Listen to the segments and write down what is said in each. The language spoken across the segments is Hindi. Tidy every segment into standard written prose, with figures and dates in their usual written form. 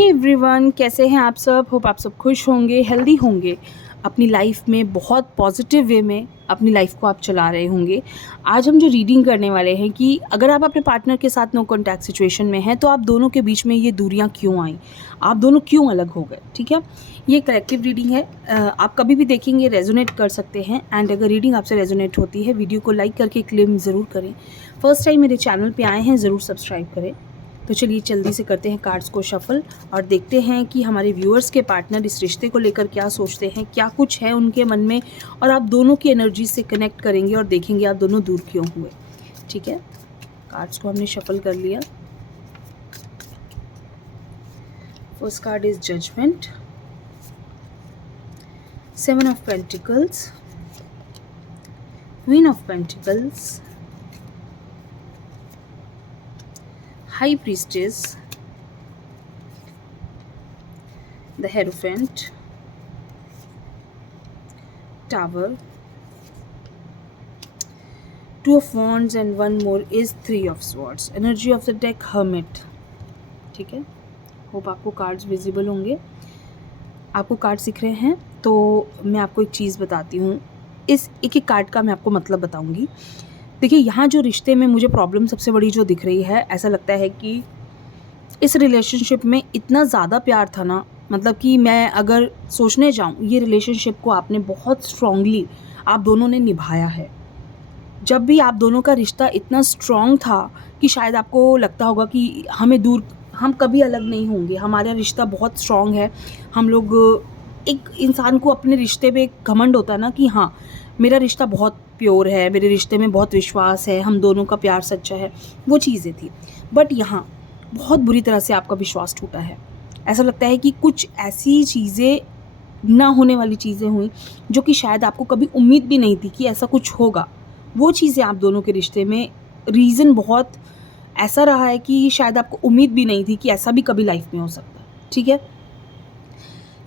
एवरीवन, कैसे हैं आप सब। होप आप सब खुश होंगे, हेल्दी होंगे, अपनी लाइफ में बहुत पॉजिटिव वे में अपनी लाइफ को आप चला रहे होंगे। आज हम जो रीडिंग करने वाले हैं कि अगर आप अपने पार्टनर के साथ नो कॉन्टैक्ट सिचुएशन में हैं तो आप दोनों के बीच में ये दूरियां क्यों आई, आप दोनों क्यों अलग हो गए। ठीक है, ये कलेक्टिव रीडिंग है। आप कभी भी देखेंगे, रेजोनेट कर सकते हैं। एंड अगर रीडिंग आपसे रेजोनेट होती है, वीडियो को लाइक करके क्लेम ज़रूर करें। फर्स्ट टाइम मेरे चैनल पर आए हैं, ज़रूर सब्सक्राइब करें। तो चलिए जल्दी से करते हैं कार्ड्स को शफल और देखते हैं कि हमारे व्यूअर्स के पार्टनर इस रिश्ते को लेकर क्या सोचते हैं, क्या कुछ है उनके मन में, और आप दोनों की एनर्जी से कनेक्ट करेंगे और देखेंगे आप दोनों दूर क्यों हुए। ठीक है, कार्ड्स को हमने शफल कर लिया। First card is judgement, 7 of pentacles, queen of pentacles, High Priestess, the Hierophant, Tower, 2 of Wands and one more is 3 of Swords. Energy of the deck, Hermit. ठीक है, होप आपको कार्ड्स विजिबल होंगे, आपको कार्ड्स दिख रहे हैं। तो मैं आपको एक चीज़ बताती हूँ, इस एक एक कार्ड का मैं आपको मतलब बताऊँगी। देखिए, यहाँ जो रिश्ते में मुझे प्रॉब्लम सबसे बड़ी जो दिख रही है, ऐसा लगता है कि इस रिलेशनशिप में इतना ज़्यादा प्यार था ना, मतलब कि मैं अगर सोचने जाऊँ, ये रिलेशनशिप को आपने बहुत स्ट्रांगली आप दोनों ने निभाया है। जब भी आप दोनों का रिश्ता इतना स्ट्रांग था कि शायद आपको लगता होगा कि हम कभी अलग नहीं होंगे, हमारा रिश्ता बहुत स्ट्रांग है। हम लोग, एक इंसान को अपने रिश्ते पे घमंड होता है ना कि हाँ, मेरा रिश्ता बहुत प्योर है, मेरे रिश्ते में बहुत विश्वास है, हम दोनों का प्यार सच्चा है, वो चीज़ें थी। बट यहाँ बहुत बुरी तरह से आपका विश्वास टूटा है। ऐसा लगता है कि कुछ ऐसी चीज़ें, ना होने वाली चीज़ें हुई जो कि शायद आपको कभी उम्मीद भी नहीं थी कि ऐसा कुछ होगा। वो चीज़ें आप दोनों के रिश्ते में रीज़न बहुत ऐसा रहा है कि शायद आपको उम्मीद भी नहीं थी कि ऐसा भी कभी लाइफ में हो सकता है। ठीक है,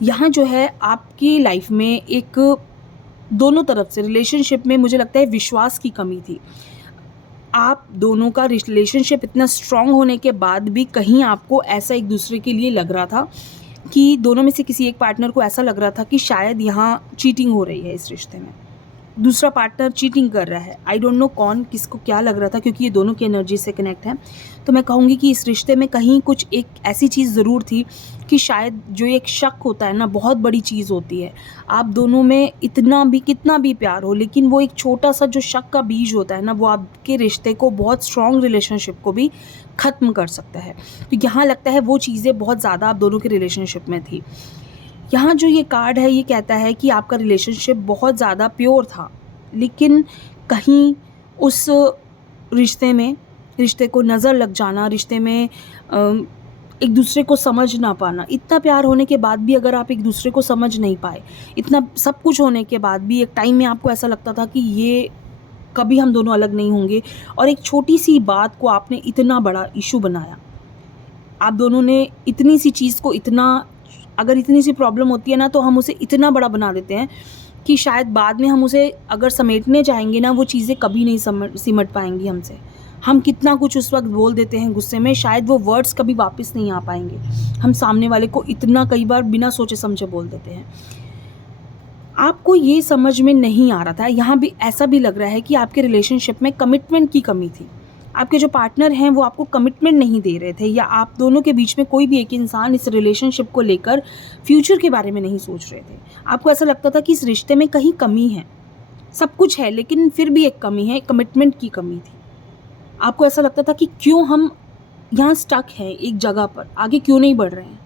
यहाँ जो है आपकी लाइफ में एक दोनों तरफ से रिलेशनशिप में मुझे लगता है विश्वास की कमी थी। आप दोनों का रिलेशनशिप इतना स्ट्रांग होने के बाद भी कहीं आपको ऐसा एक दूसरे के लिए लग रहा था कि दोनों में से किसी एक पार्टनर को ऐसा लग रहा था कि शायद यहाँ चीटिंग हो रही है, इस रिश्ते में दूसरा पार्टनर चीटिंग कर रहा है। आई डोंट नो कौन किसको क्या लग रहा था, क्योंकि ये दोनों की एनर्जी से कनेक्ट है। तो मैं कहूँगी कि इस रिश्ते में कहीं कुछ एक ऐसी चीज़ ज़रूर थी कि शायद जो एक शक होता है ना, बहुत बड़ी चीज़ होती है। आप दोनों में कितना भी प्यार हो, लेकिन वो एक छोटा सा जो शक का बीज होता है ना, वो आपके रिश्ते को, बहुत स्ट्रॉन्ग रिलेशनशिप को भी ख़त्म कर सकता है। तो यहाँ लगता है वो चीज़ें बहुत ज़्यादा आप दोनों के रिलेशनशिप में थी। यहाँ जो ये कार्ड है, ये कहता है कि आपका रिलेशनशिप बहुत ज़्यादा प्योर था, लेकिन कहीं उस रिश्ते को नज़र लग जाना, रिश्ते में एक दूसरे को समझ ना पाना, इतना प्यार होने के बाद भी अगर आप एक दूसरे को समझ नहीं पाए, इतना सब कुछ होने के बाद भी एक टाइम में आपको ऐसा लगता था कि ये कभी हम दोनों अलग नहीं होंगे, और एक छोटी सी बात को आपने इतना बड़ा इशू बनाया। आप दोनों ने इतनी सी चीज़ को अगर इतनी सी प्रॉब्लम होती है ना, तो हम उसे इतना बड़ा बना देते हैं कि शायद बाद में हम उसे अगर समेटने जाएंगे ना, वो चीज़ें कभी नहीं सिमट पाएंगी हमसे। हम कितना कुछ उस वक्त बोल देते हैं गुस्से में, शायद वो वर्ड्स कभी वापस नहीं आ पाएंगे। हम सामने वाले को इतना कई बार बिना सोचे समझे बोल देते हैं। आपको ये समझ में नहीं आ रहा था, यहाँ भी ऐसा भी लग रहा है कि आपके रिलेशनशिप में कमिटमेंट की कमी थी। आपके जो पार्टनर हैं वो आपको कमिटमेंट नहीं दे रहे थे, या आप दोनों के बीच में कोई भी एक इंसान इस रिलेशनशिप को लेकर फ्यूचर के बारे में नहीं सोच रहे थे। आपको ऐसा लगता था कि इस रिश्ते में कहीं कमी है, सब कुछ है लेकिन फिर भी एक कमी है, कमिटमेंट की कमी थी। आपको ऐसा लगता था कि क्यों हम यहाँ स्टक हैं एक जगह पर, आगे क्यों नहीं बढ़ रहे हैं।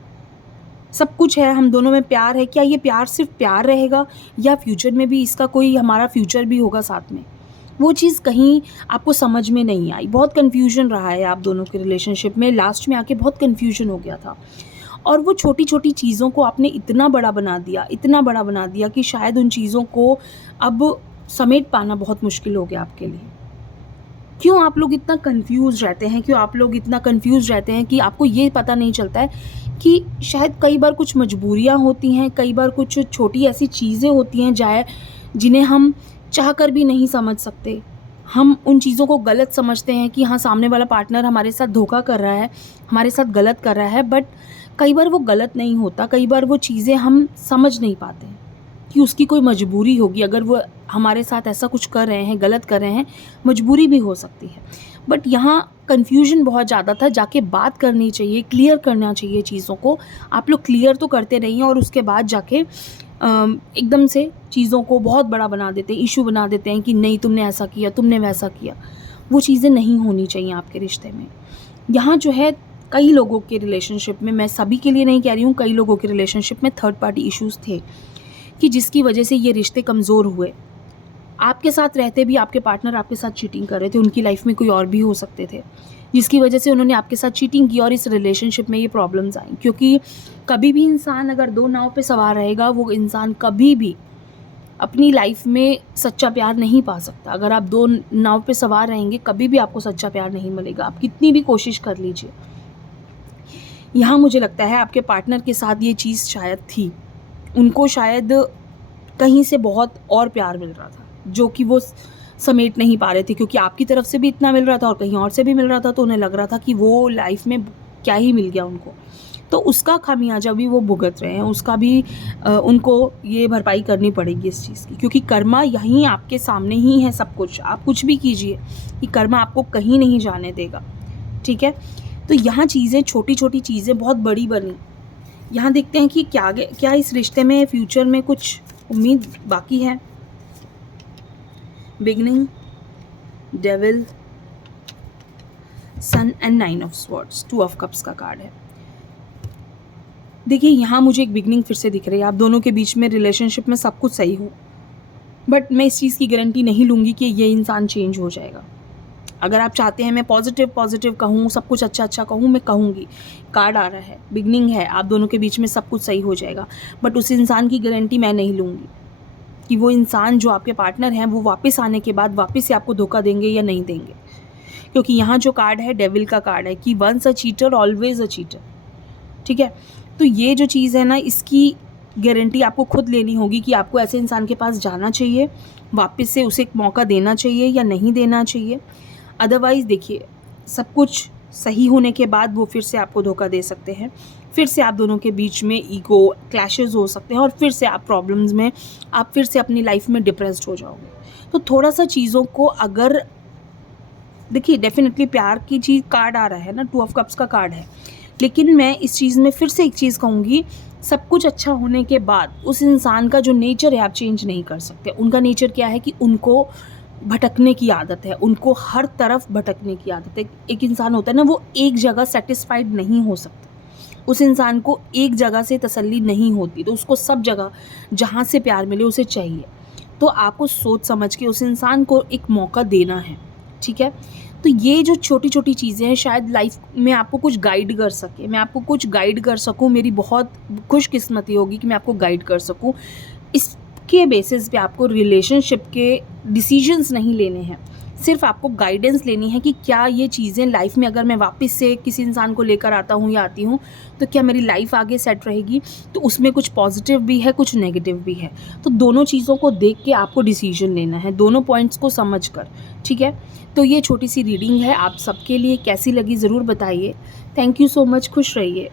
सब कुछ है, हम दोनों में प्यार है, क्या ये प्यार सिर्फ प्यार रहेगा या फ्यूचर में भी इसका कोई हमारा फ्यूचर भी होगा साथ में। वो चीज़ कहीं आपको समझ में नहीं आई। बहुत कन्फ्यूजन रहा है आप दोनों के रिलेशनशिप में, लास्ट में आके बहुत कन्फ्यूजन हो गया था। और वो छोटी छोटी चीज़ों को आपने इतना बड़ा बना दिया कि शायद उन चीज़ों को अब समेट पाना बहुत मुश्किल हो गया आपके लिए। क्यों आप लोग इतना कंफ्यूज रहते हैं कि आपको ये पता नहीं चलता है कि शायद कई बार कुछ मजबूरियाँ होती हैं, कई बार कुछ छोटी ऐसी चीज़ें होती हैं जिन्हें हम चाह कर भी नहीं समझ सकते। हम उन चीज़ों को गलत समझते हैं कि हाँ सामने वाला पार्टनर हमारे साथ धोखा कर रहा है, हमारे साथ गलत कर रहा है, बट कई बार वो गलत नहीं होता। कई बार वो चीज़ें हम समझ नहीं पाते हैं कि उसकी कोई मजबूरी होगी। अगर वो हमारे साथ ऐसा कुछ कर रहे हैं, गलत कर रहे हैं, मजबूरी भी हो सकती है। बट यहाँ कन्फ्यूजन बहुत ज़्यादा था, जाके बात करनी चाहिए, क्लियर करना चाहिए चीज़ों को। आप लोग क्लियर तो करते रहिए और उसके बाद जाके एकदम से चीज़ों को बहुत बड़ा बना देते हैं, इशू बना देते हैं कि नहीं तुमने ऐसा किया, तुमने वैसा किया। वो चीज़ें नहीं होनी चाहिए आपके रिश्ते में। यहाँ जो है कई लोगों के रिलेशनशिप में, मैं सभी के लिए नहीं कह रही हूँ, कई लोगों के रिलेशनशिप में थर्ड पार्टी इश्यूज़ थे कि जिसकी वजह से ये रिश्ते कमज़ोर हुए। आपके साथ रहते भी आपके पार्टनर आपके साथ चीटिंग कर रहे थे, उनकी लाइफ में कोई और भी हो सकते थे, जिसकी वजह से उन्होंने आपके साथ चीटिंग की और इस रिलेशनशिप में ये प्रॉब्लम्स आई। क्योंकि कभी भी इंसान अगर दो नाव पे सवार रहेगा, वो इंसान कभी भी अपनी लाइफ में सच्चा प्यार नहीं पा सकता। अगर आप दो नाव पे सवार रहेंगे, कभी भी आपको सच्चा प्यार नहीं मिलेगा, आप कितनी भी कोशिश कर लीजिए। यहाँ मुझे लगता है आपके पार्टनर के साथ ये चीज़ शायद थी, उनको शायद कहीं से बहुत और प्यार मिल रहा था जो कि वो समेट नहीं पा रहे थे, क्योंकि आपकी तरफ से भी इतना मिल रहा था और कहीं और से भी मिल रहा था, तो उन्हें लग रहा था कि वो लाइफ में क्या ही मिल गया उनको। तो उसका खामियाजा भी वो भुगत रहे हैं, उसका भी उनको ये भरपाई करनी पड़ेगी इस चीज़ की, क्योंकि कर्मा यहीं आपके सामने ही है सब कुछ। आप कुछ भी कीजिए, कि कर्मा आपको कहीं नहीं जाने देगा, ठीक है। तो यहाँ चीज़ें, छोटी छोटी चीज़ें बहुत बड़ी बनी। यहाँ देखते हैं कि क्या इस रिश्ते में फ्यूचर में कुछ उम्मीद बाकी है। Beginning, devil, sun and 9 of swords, 2 of cups का कार्ड है। देखिए यहाँ मुझे एक बिगनिंग फिर से दिख रही है। आप दोनों के बीच में रिलेशनशिप में सब कुछ सही हो, बट मैं इस चीज़ की गारंटी नहीं लूँगी कि ये इंसान चेंज हो जाएगा। अगर आप चाहते हैं मैं पॉजिटिव कहूँ, सब कुछ अच्छा कहूँ, मैं कहूँगी। कार्ड आ रहा है, बिगनिंग है, आप दोनों के बीच में सब कुछ सही हो जाएगा, बट उस इंसान की गारंटी मैं नहीं लूँगी कि वो इंसान जो आपके पार्टनर हैं वो वापस आने के बाद वापस से आपको धोखा देंगे या नहीं देंगे। क्योंकि यहाँ जो कार्ड है डेविल का कार्ड है कि once a cheater always a cheater, ठीक है। तो ये जो चीज़ है ना, इसकी गारंटी आपको खुद लेनी होगी कि आपको ऐसे इंसान के पास जाना चाहिए, वापस से उसे एक मौका देना चाहिए या नहीं देना चाहिए। अदरवाइज़ देखिए, सब कुछ सही होने के बाद वो फिर से आपको धोखा दे सकते हैं, फिर से आप दोनों के बीच में ईगो क्लैशेस हो सकते हैं और फिर से आप प्रॉब्लम्स में, आप फिर से अपनी लाइफ में डिप्रेस्ड हो जाओगे। तो थोड़ा सा चीज़ों को, अगर देखिए डेफिनेटली प्यार की चीज़ कार्ड आ रहा है ना, 2 ऑफ कप्स का कार्ड है, लेकिन मैं इस चीज़ में फिर से एक चीज़ कहूँगी, सब कुछ अच्छा होने के बाद उस इंसान का जो नेचर है आप चेंज नहीं कर सकते। उनका नेचर क्या है कि उनको भटकने की आदत है, उनको हर तरफ भटकने की आदत है। एक इंसान होता है ना, वो एक जगह सेटिस्फाइड नहीं हो सकता, उस इंसान को एक जगह से तसल्ली नहीं होती, तो उसको सब जगह जहाँ से प्यार मिले उसे चाहिए। तो आपको सोच समझ के उस इंसान को एक मौका देना है, ठीक है। तो ये जो छोटी छोटी चीज़ें हैं शायद लाइफ में आपको कुछ गाइड कर सके, मैं आपको कुछ गाइड कर सकूं, मेरी बहुत खुशकिस्मती होगी कि मैं आपको गाइड कर सकूं। इसके बेसिस पे आपको रिलेशनशिप के डिसीजंस नहीं लेने हैं, सिर्फ आपको गाइडेंस लेनी है कि क्या ये चीज़ें लाइफ में अगर मैं वापस से किसी इंसान को लेकर आता हूँ या आती हूँ तो क्या मेरी लाइफ आगे सेट रहेगी। तो उसमें कुछ पॉजिटिव भी है, कुछ नेगेटिव भी है, तो दोनों चीज़ों को देख के आपको डिसीजन लेना है, दोनों पॉइंट्स को समझ कर, ठीक है। तो ये छोटी सी रीडिंग है, आप सबके लिए कैसी लगी ज़रूर बताइए। थैंक यू सो मच, खुश रहिए।